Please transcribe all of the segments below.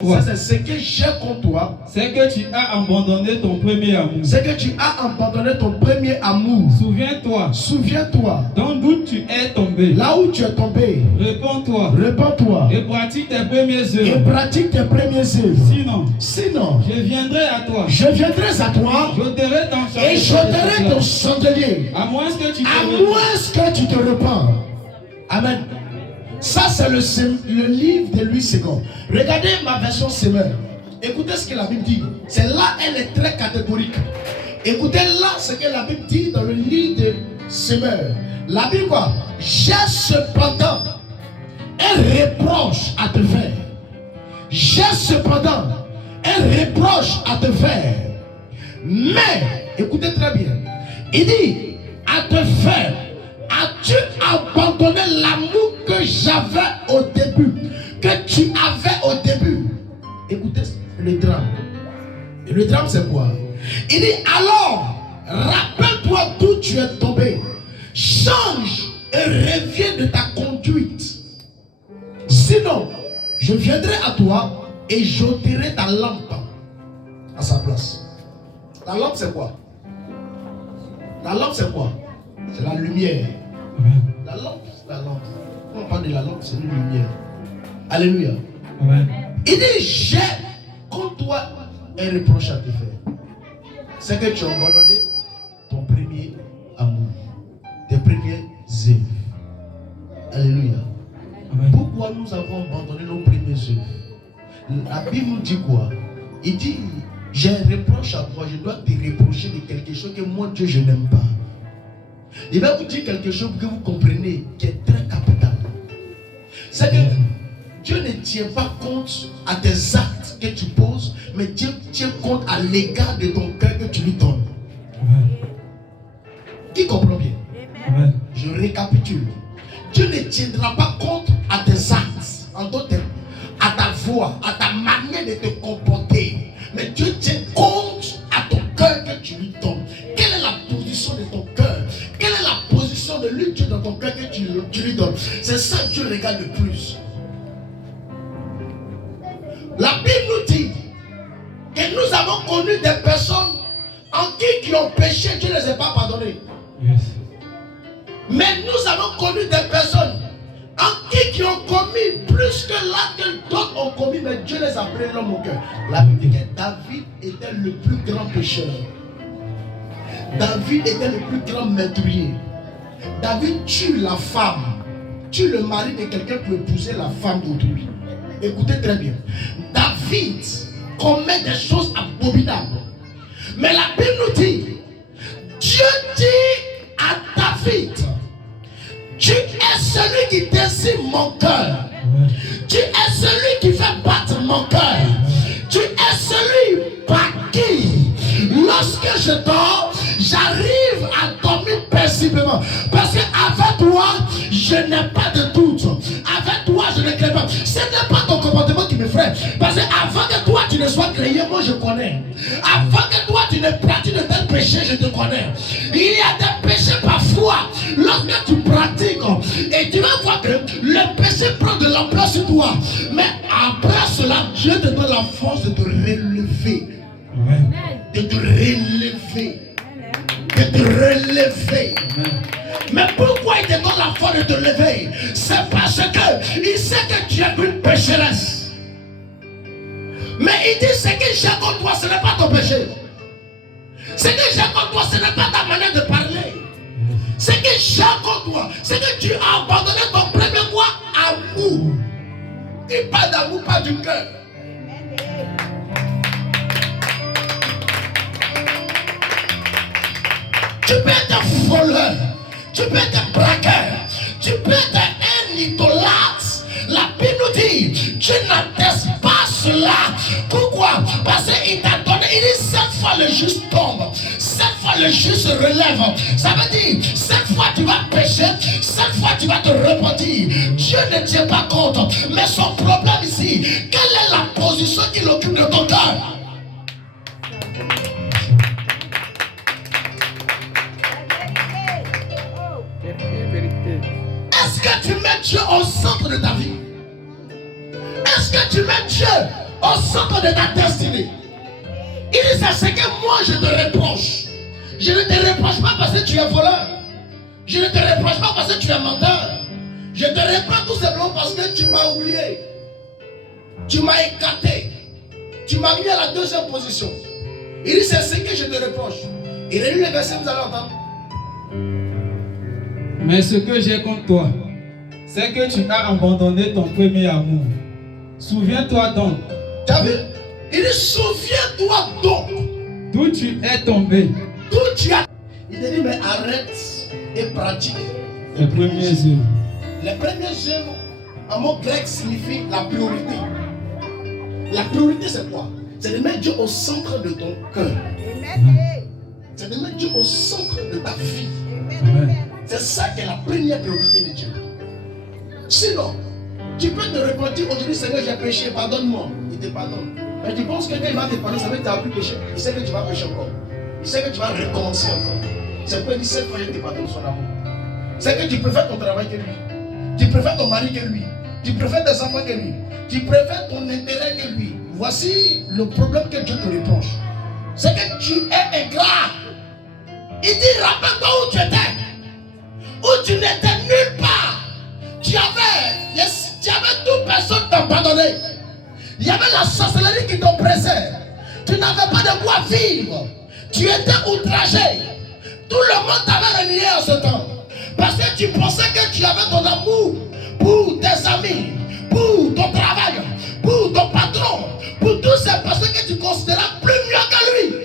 Ça, c'est ce que j'ai contre toi. C'est que tu as abandonné ton premier amour. C'est que tu as abandonné ton premier amour. Souviens-toi. Souviens-toi. D'où tu es tombé. Là où tu es tombé. Réponds-toi. Réponds-toi. Et pratique tes premières œuvres. Et pratique tes premières œuvres. Sinon, je viendrai à toi. Je viendrai à toi. J'ôterai ton chandelier. Et j'ôterai ton chandelier. À moins que tu te repens. Amen. Ça, c'est le livre de Louis II. Regardez ma version Semeur. Écoutez ce que la Bible dit. C'est là, elle est très catégorique. Écoutez là ce que la Bible dit dans le livre de Semeur. La Bible quoi? J'ai cependant un reproche à te faire. J'ai cependant un reproche à te faire. Mais, écoutez très bien. Il dit, à te faire. As-tu abandonné l'amour que j'avais au début, que tu avais au début? Écoutez le drame. Et le drame c'est quoi? Il dit alors, rappelle-toi d'où tu es tombé. Change et reviens de ta conduite. Sinon, je viendrai à toi et j'ôterai ta lampe à sa place. La lampe c'est quoi? La lampe c'est quoi? C'est la lumière. Amen. La lampe, c'est la lampe. Quand on parle de la lampe, c'est une lumière. Alléluia. Amen. Il dit, j'ai contre toi un reproche à te faire. C'est que tu as abandonné ton premier amour, tes premières œuvres. Alléluia. Amen. Pourquoi nous avons abandonné nos premières œuvres? La Bible nous dit quoi? Il dit, j'ai un reproche à toi, je dois te reprocher de quelque chose que moi, Dieu, je n'aime pas. Il va vous dire quelque chose que vous comprenez qui est très capital. C'est que Dieu ne tient pas compte à tes actes que tu poses, mais Dieu tient compte à l'égard de ton cœur que tu lui donnes. Amen. Qui comprend bien? Amen. Je récapitule. Dieu ne tiendra pas compte à tes actes, en d'autres termes, à ta voix, à ta manière de te comporter. Mais Dieu tient compte à ton cœur que tu lui donnes. Quelle est la position de ton cœur? Quelle est la position de lui, Dieu, dans ton cœur que tu lui donnes? C'est ça que Dieu regarde le plus. La Bible nous dit que nous avons connu des personnes en qui ont péché, Dieu ne les a pas pardonnés. Yes. Mais nous avons connu des personnes en qui ont commis plus que là que d'autres ont commis, mais Dieu les a pris l'homme au cœur. La Bible dit que David était le plus grand pécheur. David était le plus grand meurtrier. David tue la femme, tue le mari de quelqu'un pour épouser la femme d'autrui. Écoutez très bien. David commet des choses abominables. Mais la Bible nous dit, Dieu dit à David, tu es celui qui désire mon cœur. Tu es celui qui fait battre mon cœur. Tu es celui par qui, lorsque je dors, j'arrive à dormir paisiblement. Parce qu'avec toi, je n'ai pas de doute. Avec toi, je ne crée pas. Ce n'est pas ton comportement qui me frappe. Parce qu'avant que toi, tu ne sois créé, moi je connais. Avant que toi, tu ne pratiques de tel péché, je te connais. Il y a des péchés parfois, lorsque tu pratiques, et tu vas voir que le péché prend de l'ampleur sur toi. Mais après cela, Dieu te donne la force de te relever. Amen. De te relever. De te relever. Amen. Mais pourquoi il te donne la force de te lever? C'est parce que il sait que tu es une pécheresse. Mais il dit, ce que j'ai contre toi, ce n'est pas ton péché. Ce que j'ai contre toi, ce n'est pas ta manière de parler. Ce que j'ai contre toi, c'est que tu as abandonné ton premier quoi? Amour. Il parle d'amour, pas du cœur. Tu peux être un voleur, tu peux être un braqueur, tu peux être un idolâtre. La Bible nous dit, Dieu n'atteste pas cela. Pourquoi? Parce qu'il t'a donné, il dit 7 fois le juste tombe, 7 fois le juste se relève. Ça veut dire, 7 fois tu vas pécher, 7 fois tu vas te repentir. Dieu ne tient pas compte. Mais son problème ici, quelle est la position qu'il occupe de ton cœur? Est-ce que tu mets Dieu au centre de ta vie? Est-ce que tu mets Dieu au centre de ta destinée. Il dit, c'est ce que moi je te reproche. Je ne te reproche pas parce que tu es voleur. Je ne te reproche pas parce que tu es menteur. Je te reproche tout simplement parce que tu m'as oublié. Tu m'as écarté. Tu m'as mis à la deuxième position. Il dit, c'est ce que je te reproche. Il relit le verset, vous allez entendre. Mais ce que j'ai contre toi, c'est que tu as abandonné ton premier amour. Souviens-toi donc. Tu as vu? Il dit, souviens-toi donc. D'où tu es tombé. D'où tu as. Il te dit, mais arrête et pratique Les premiers œuvres. Les premières œuvres, en mot grec, signifie la priorité. La priorité, c'est quoi? C'est de mettre Dieu au centre de ton cœur. C'est de mettre Dieu au centre de ta vie. Amen. C'est ça qui est la première priorité de Dieu. Sinon, tu peux te repentir aujourd'hui, Seigneur, j'ai péché, pardonne-moi. Il te pardonne. Mais tu penses que quand il va te pardonner, ça veut dire que tu n'as plus péché. Il sait que tu vas pécher encore. Il sait que tu vas recommencer encore. C'est pourquoi il dit, cette fois, je te pardonne son amour. C'est que tu préfères ton travail que lui. Tu préfères ton mari que lui. Tu préfères tes enfants que lui. Tu préfères ton intérêt que lui. Voici le problème que Dieu te reproche. C'est que tu es ingrat. Il dit, rappelle-toi où tu étais. Où tu n'étais nulle part. Tu avais toute personne t'abandonner. Il y avait la sorcellerie qui t'oppressait. Tu n'avais pas de quoi vivre. Tu étais outragé. Tout le monde t'avait renié en ce temps. Parce que tu pensais que tu avais ton amour pour tes amis, pour ton travail, pour ton patron, pour toutes ces personnes que tu considérais plus mieux que lui.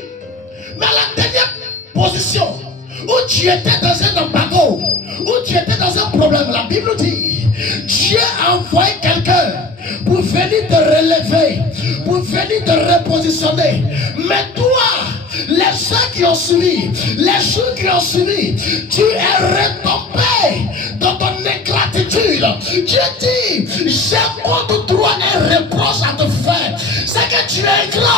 Mais la dernière position, où tu étais dans un embargo, où tu étais dans un problème, la Bible dit, Dieu a envoyé quelqu'un pour venir te relever, pour venir te repositionner. Mais toi, les gens qui ont suivi, les jours qui ont suivi, tu es retombé dans ton ingratitude. Dieu dit, j'ai contre toi un reproche à te faire. C'est que tu es ingrat.